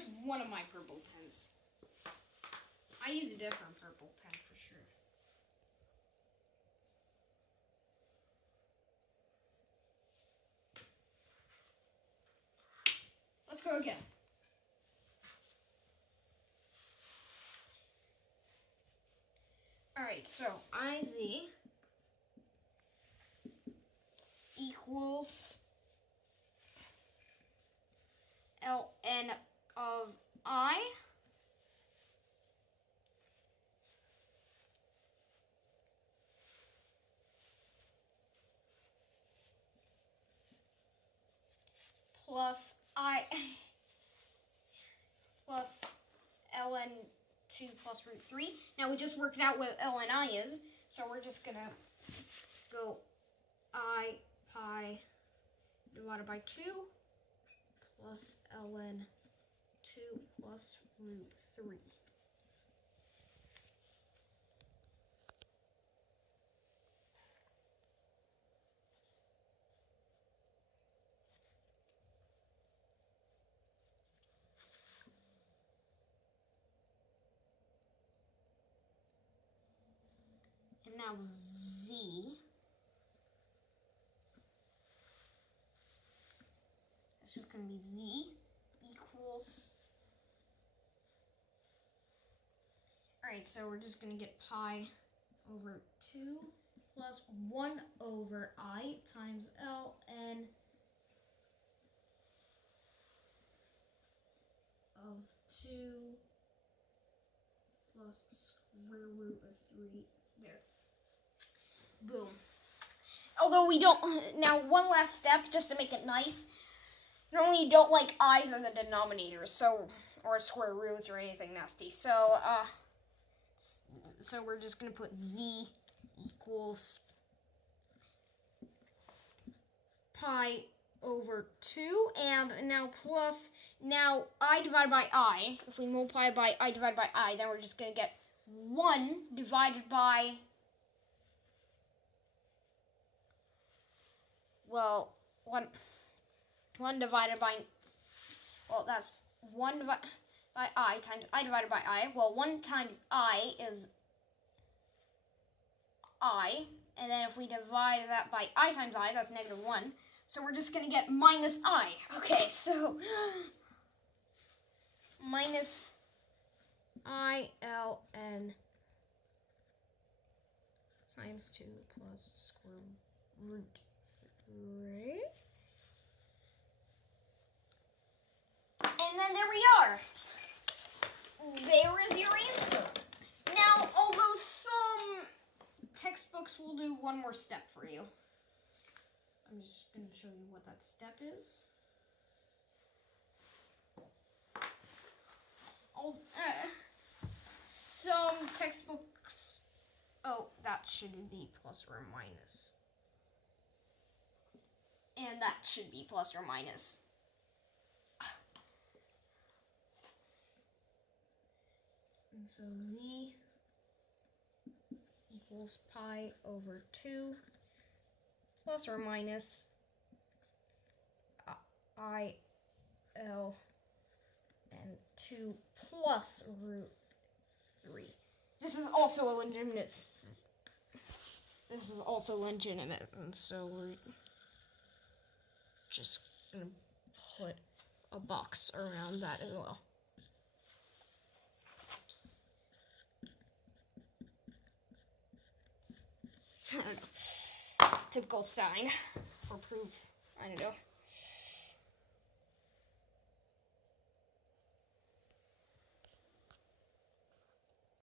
Where's one of my purple pens? I use a different purple pen for sure. Let's go again. Alright, so IZ equals ln of I plus ln 2 plus root 3. Now we just worked out what ln I is, so we're just gonna go I pi divided by 2 plus ln 2 plus root 3. And now Z it's just going to be Z equals, alright, so we're just going to get pi over 2 plus 1 over I times ln of 2 plus square root of 3. There. Boom. Although we don't, now one last step just to make it nice. Normally you don't like i's in the denominator, so, or square roots or anything nasty. So, so we're just going to put Z equals pi over 2, and now plus, now I divided by I. If we multiply by I divided by I, then we're just going to get 1 divided by, well, 1 divided by, well, that's 1 divided by I times I divided by I. Well, 1 times I is I, and then if we divide that by I times I, that's negative 1. So we're just going to get minus I. Okay, so minus I ln times 2 plus square root 3. And then there we are. There is your answer. Now, although some textbooks will do one more step for you. I'm just going to show you what that step is. Some textbooks, oh, that should be plus or minus. And that should be plus or minus. And so Z equals pi over 2 plus or minus I L and 2 plus root 3. This is also a legitimate. This is also legitimate, and so we're just gonna put a box around that as well. I don't know. Typical Sine for proof. I don't know.